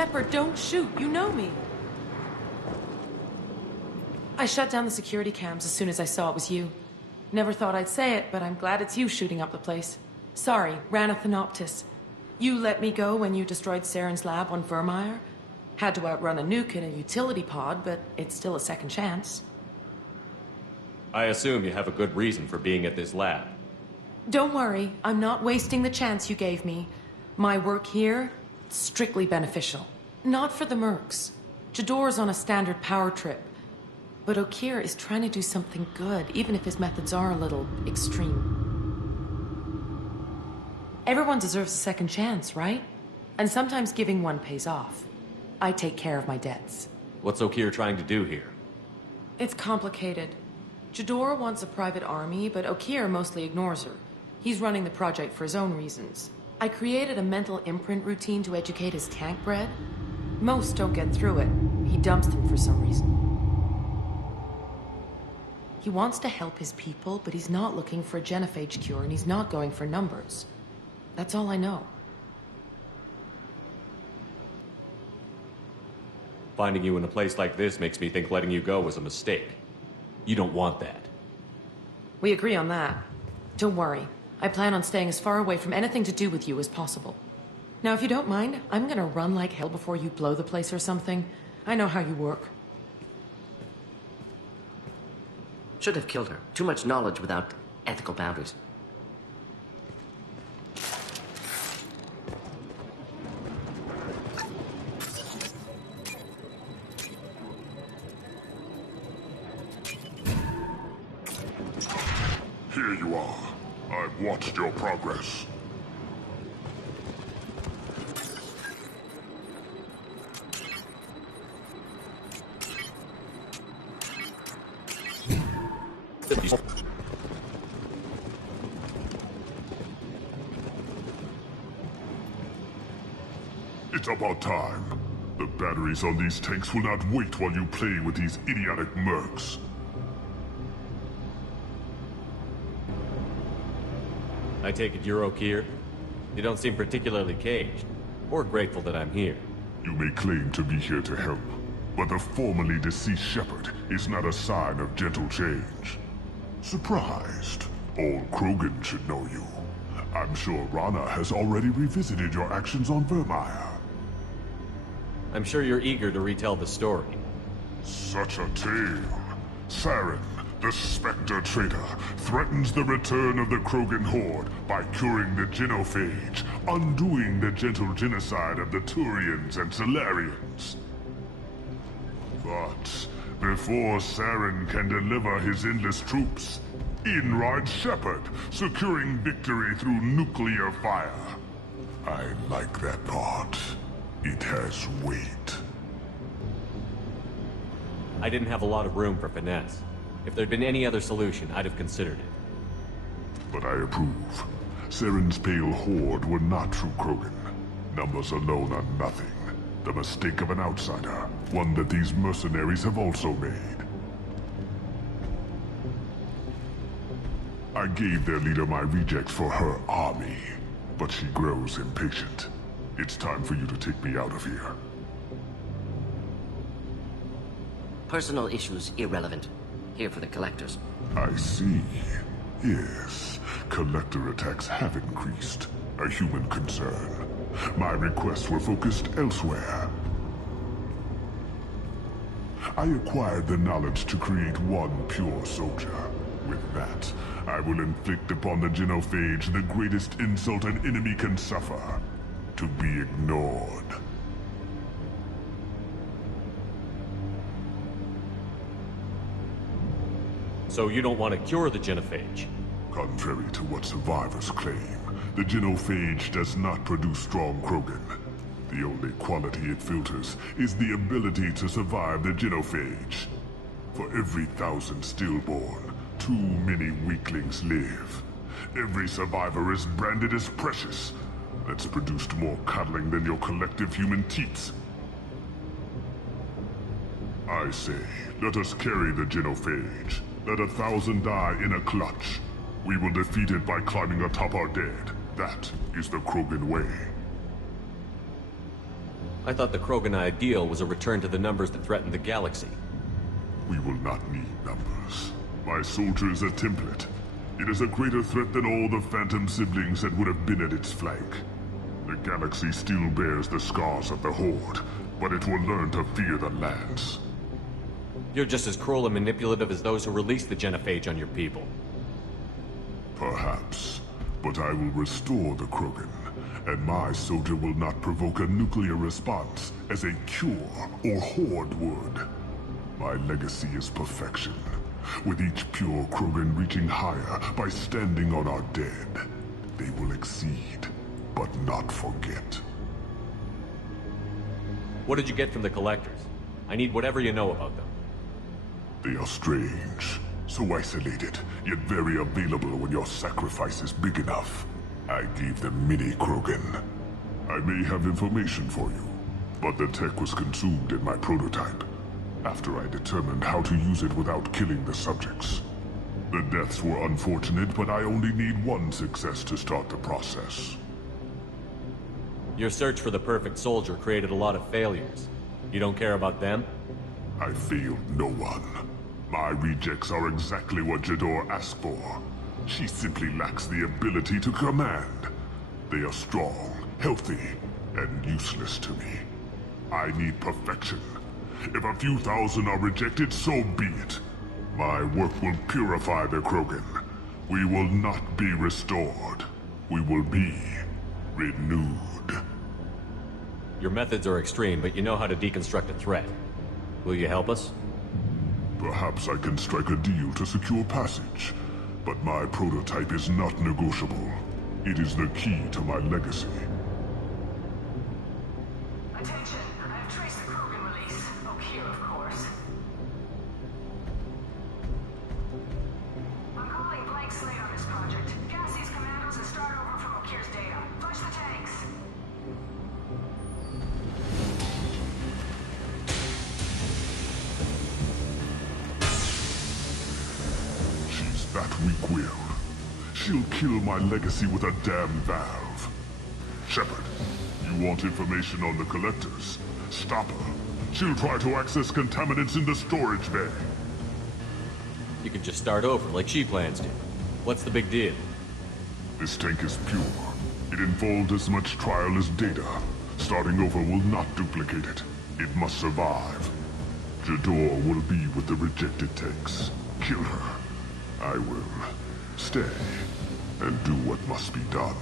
Shepard, don't shoot. You know me. I shut down the security cams as soon as I saw it was you. Never thought I'd say it, but I'm glad it's you shooting up the place. Sorry, ran a Thanoptis. You let me go when you destroyed Saren's lab on Vermeer. Had to outrun a nuke in a utility pod, but it's still a second chance. I assume you have a good reason for being at this lab. Don't worry, I'm not wasting the chance you gave me. My work here, strictly beneficial. Not for the mercs. Jador's on a standard power trip. But Okeer is trying to do something good, even if his methods are a little extreme. Everyone deserves a second chance, right? And sometimes giving one pays off. I take care of my debts. What's Okeer trying to do here? It's complicated. Jador wants a private army, but Okeer mostly ignores her. He's running the project for his own reasons. I created a mental imprint routine to educate his tank bred. Most don't get through it. He dumps them for some reason. He wants to help his people, but he's not looking for a genophage cure, and he's not going for numbers. That's all I know. Finding you in a place like this makes me think letting you go was a mistake. You don't want that. We agree on that. Don't worry. I plan on staying as far away from anything to do with you as possible. Now, if you don't mind, I'm gonna run like hell before you blow the place or something. I know how you work. Should have killed her. Too much knowledge without ethical boundaries. Here you are. I've watched your progress. It's about time. The batteries on these tanks will not wait while you play with these idiotic mercs. I take it you're Okeer? You don't seem particularly caged, or grateful that I'm here. You may claim to be here to help, but the formerly deceased Shepard is not a sign of gentle change. Surprised? Old Krogan should know you. I'm sure Rana has already revisited your actions on Vermeer. I'm sure you're eager to retell the story. Such a tale. Saren, the Spectre traitor, threatens the return of the Krogan horde by curing the genophage, undoing the gentle genocide of the Turians and Solarians. But before Saren can deliver his endless troops, in rides Shepard, securing victory through nuclear fire. I like that part. It has weight. I didn't have a lot of room for finesse. If there'd been any other solution, I'd have considered it. But I approve. Saren's pale horde were not true Krogan. Numbers alone are nothing. The mistake of an outsider, one that these mercenaries have also made. I gave their leader my rejects for her army, but she grows impatient. It's time for you to take me out of here. Personal issues irrelevant. Here for the collectors. I see. Yes, collector attacks have increased. A human concern. My requests were focused elsewhere. I acquired the knowledge to create one pure soldier. With that, I will inflict upon the genophage the greatest insult an enemy can suffer. To be ignored. So you don't want to cure the genophage? Contrary to what survivors claim, the genophage does not produce strong Krogan. The only quality it filters is the ability to survive the genophage. For every 1,000 stillborn, too many weaklings live. Every survivor is branded as precious. That's produced more cuddling than your collective human teats. I say, let us carry the genophage. Let 1,000 die in a clutch. We will defeat it by climbing atop our dead. That is the Krogan way. I thought the Krogan ideal was a return to the numbers that threatened the galaxy. We will not need numbers. My soldier is a template. It is a greater threat than all the Phantom siblings that would have been at its flank. The galaxy still bears the scars of the Horde, but it will learn to fear the Lance. You're just as cruel and manipulative as those who released the genophage on your people. Perhaps, but I will restore the Krogan, and my soldier will not provoke a nuclear response as a cure or Horde would. My legacy is perfection, with each pure Krogan reaching higher by standing on our dead. They will exceed, but not forget. What did you get from the Collectors? I need whatever you know about them. They are strange, so isolated, yet very available when your sacrifice is big enough. I gave them mini Krogan. I may have information for you, but the tech was consumed in my prototype, after I determined how to use it without killing the subjects. The deaths were unfortunate, but I only need one success to start the process. Your search for the perfect soldier created a lot of failures. You don't care about them? I failed no one. My rejects are exactly what Jador asked for. She simply lacks the ability to command. They are strong, healthy, and useless to me. I need perfection. If a few thousand are rejected, so be it. My work will purify the Krogan. We will not be restored. We will be renewed. Your methods are extreme, but you know how to deconstruct a threat. Will you help us? Perhaps I can strike a deal to secure passage, but my prototype is not negotiable. It is the key to my legacy. Attention, I have traced the Krogan release. Okier, of course. I'm calling blank slate on this project. Gas these commandos and start over from Okier's data. Flush the tanks. That weak-willed. She'll kill my legacy with a damn valve. Shepard, you want information on the Collectors? Stop her. She'll try to access contaminants in the storage bay. You could just start over, like she plans to. What's the big deal? This tank is pure. It involved as much trial as data. Starting over will not duplicate it. It must survive. Jador will be with the rejected tanks. Kill her. I will stay and do what must be done.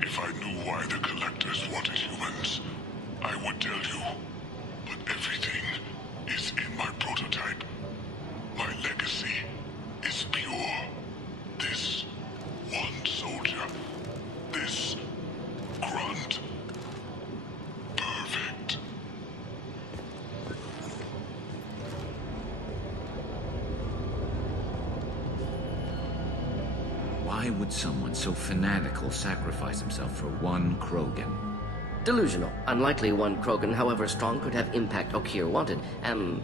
If I knew why the Collectors Why would someone so fanatical sacrifice himself for one Krogan? Delusional. Unlikely one Krogan, however strong, could have impact Okeer wanted. Am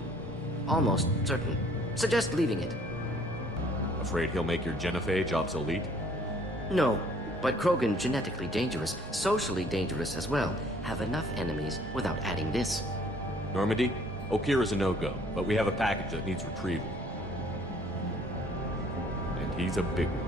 almost certain. Suggest leaving it. Afraid he'll make your genophage obsolete? No, but Krogan genetically dangerous, socially dangerous as well. Have enough enemies without adding this. Normandy, Okeer is a no-go, but we have a package that needs retrieval. And he's a big one.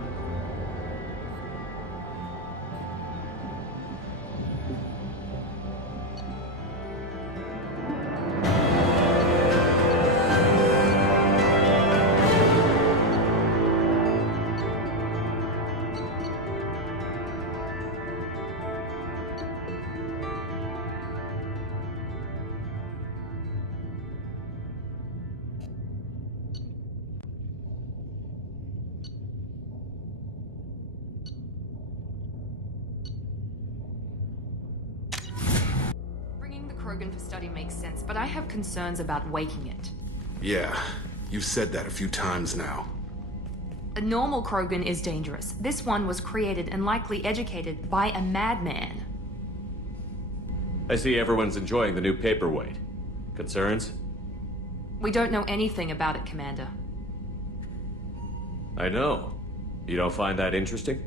Krogan for study makes sense, but I have concerns about waking it. Yeah, you've said that a few times now. A normal Krogan is dangerous. This one was created and likely educated by a madman. I see everyone's enjoying the new paperweight. Concerns? We don't know anything about it, Commander. I know. You don't find that interesting?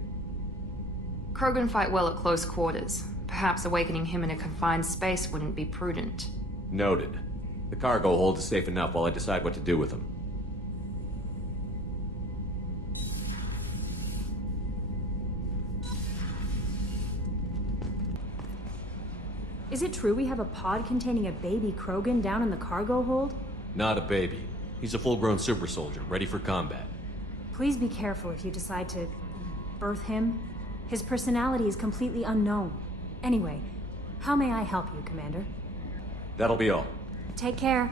Krogan fight well at close quarters. Perhaps awakening him in a confined space wouldn't be prudent. Noted. The cargo hold is safe enough while I decide what to do with him. Is it true we have a pod containing a baby Krogan down in the cargo hold? Not a baby. He's a full-grown super soldier, ready for combat. Please be careful if you decide to birth him. His personality is completely unknown. Anyway, how may I help you, Commander? That'll be all. Take care.